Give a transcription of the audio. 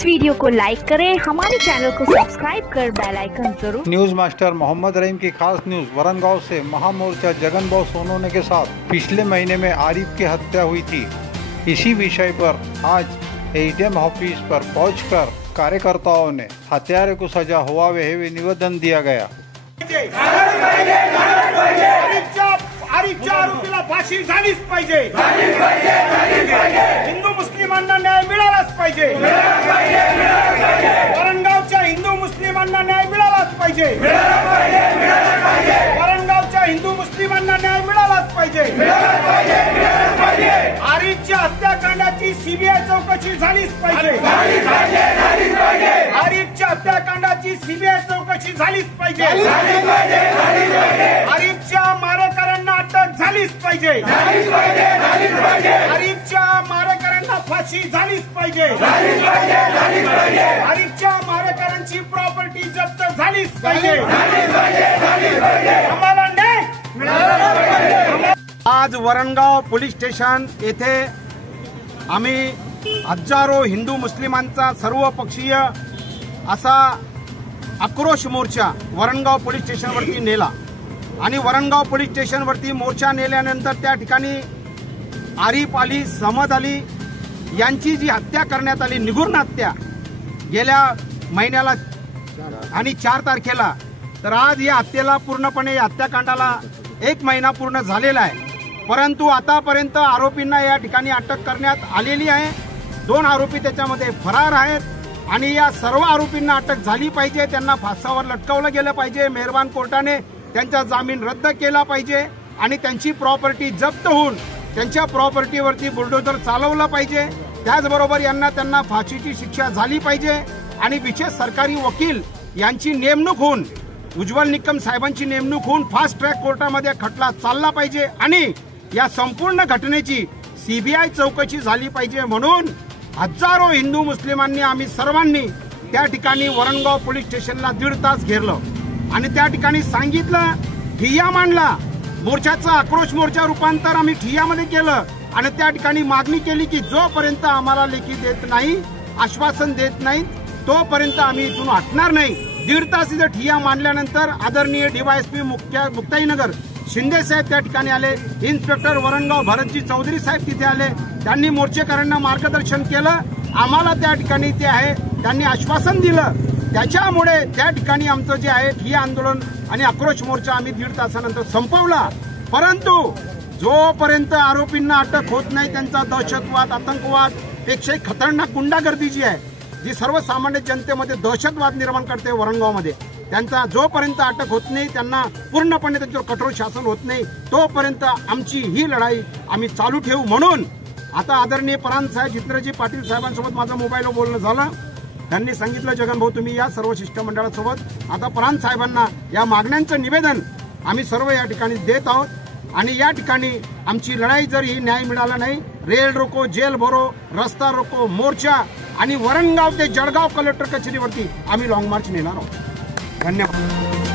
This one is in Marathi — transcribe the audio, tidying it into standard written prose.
इस वीडियो को लाइक करें, हमारे चैनल को सब्सक्राइब कर बेल आइकन जरूर। न्यूज मास्टर मोहम्मद रहीम की खास न्यूज। वरणगांव से महामोर्चा जगनभाऊ सोनवणे के साथ पिछले महीने में आरिफ की हत्या हुई थी। इसी विषय पर आज एडीएम ऑफिस पर पहुंचकर कार्यकर्ताओं ने हत्यारे को सजा हुआवे हे निवेदन दिया गया। आरिफच्या आरोपीला फाशी झालीच पाहिजे। हिंदू मुस्लिमांना न्याय मिळालाच पाहिजे। वरणगावच्या हिंदू मुस्लिमांना न्याय मिळालाच पाहिजे। वरणगावच्या हिंदू मुस्लिमांना न्याय मिळालाच पाहिजे। आरिफच्या हत्याकांडाची सीबीआय चौकशी झालीच पाहिजे। आरिफच्या हत्याकांडाची सीबीआय चौकशी झालीच पाहिजे। आरिफच्या मारेकऱ्यांना अटक झालीच पाहिजे। आरिफच्या मारेकऱ्यांना फाशी झालीच पाहिजे। आरिफच्या मारेकऱ्यांची प्रॉपर्टी जप्त झालीच पाहिजे। आम्हाला न्याय मिळाला पाहिजे। आज वरणगाव पोलीस स्टेशन येथे आम्ही हजारो हिंदू मुस्लिमांचा सर्वपक्षीय असा आक्रोश मोर्चा वरणगाव पोलीस स्टेशनवरती नेला आणि वरणगाव पोलीस स्टेशनवरती मोर्चा नेल्यानंतर त्या ठिकाणी आरिफ अली, समद अली यांची जी हत्या करण्यात आली, निगुर्ण हत्या गेल्या महिन्याला आणि 4 तारखेला, तर आज या हत्येला पूर्णपणे हत्याकांडाला 1 महिना पूर्ण झालेला आहे। परंतु आतापर्यंत आरोपींना या ठिकाणी अटक करण्यात आलेली आहे। 2 आरोपी त्याच्यामध्ये फरार आहेत आणि या सर्व आरोपींना अटक झाली पाहिजे। त्यांना फासावर लटकवलं गेलं पाहिजे। मेहरबान कोर्टाने त्यांचा जामीन रद्द केला पाहिजे आणि त्यांची प्रॉपर्टी जप्त होऊन त्यांच्या प्रॉपर्टीवरती बुलडोझर चालवलं पाहिजे। त्याचबरोबर त्यांना फाशीची शिक्षा झाली पाहिजे आणि विशेष सरकारी वकील यांची नेमणूक होऊन, उज्ज्वल निकम साहेबांची नेमणूक होऊन फास्ट ट्रॅक कोर्टामध्ये खटला चालला पाहिजे आणि या संपूर्ण घटनेची सीबीआय चौकशी झाली पाहिजे। म्हणून हजारो हिंदू मुस्लिमांनी, आम्ही सर्वांनी त्या ठिकाणी वरणगाव पोलीस स्टेशनला 1.5 तास घेरलं आणि त्या ठिकाणी सांगितलं, ठिय्या मांडला। मोर्चाचा आक्रोश मोर्चा रूपांतर आम्ही ठिय्यामध्ये केलं आणि त्या ठिकाणी मागणी केली की जोपर्यंत आम्हाला लेखी देत नाही, आश्वासन देत नाही, तोपर्यंत आम्ही इथून हटणार नाही। 1.5 तास इथं ठिय्या मांडल्यानंतर आदरणीय डीवायएसपी मुक्ताईनगर शिंदे साहेब त्या ठिकाणी आले। इन्स्पेक्टर वरणगाव भरतजी चौधरी साहेब तिथे आले। त्यांनी मोर्चेकरांना मार्गदर्शन केलं। आम्हाला त्या ठिकाणी ते आहे त्यांनी आश्वासन दिलं। त्याच्यामुळे त्या ठिकाणी आमचं जे आहे ठिय्या आंदोलन आणि आक्रोश मोर्चा आम्ही 1.5 तासानंतर संपवला। परंतु जोपर्यंत आरोपींना अटक होत नाही, त्यांचा दहशतवाद, आतंकवाद पेक्षाही खतरनाक गुंडागर्दी जी आहे, जी सर्वसामान्य जनतेमध्ये दहशतवाद निर्माण करते वरणगावमध्ये, त्यांचा जोपर्यंत अटक होत नाही, त्यांना पूर्णपणे त्यांच्यावर कठोर शासन होत नाही, तोपर्यंत आमची ही लढाई आम्ही चालू ठेवू। म्हणून आता आदरणीय परांजपे साहेब, जितेंद्रजी पाटील साहेबांसोबत माझं मोबाईलवर बोलणं झालं। त्यांनी सांगितलं, जगनभाऊ तुम्ही या सर्व शिष्टमंडळासोबत। आता परांजपे साहेबांना या मागण्यांचं निवेदन आम्ही सर्व या ठिकाणी देत आहोत आणि या ठिकाणी आमची लढाई जर ही न्याय मिळाला नाही, रेल रोको, जेल भरो, रस्ता रोको मोर्चा आणि वरणगाव ते जळगाव कलेक्टर कचेरीवरती आम्ही लॉंग मार्च नेणार आहोत। धन्यवाद।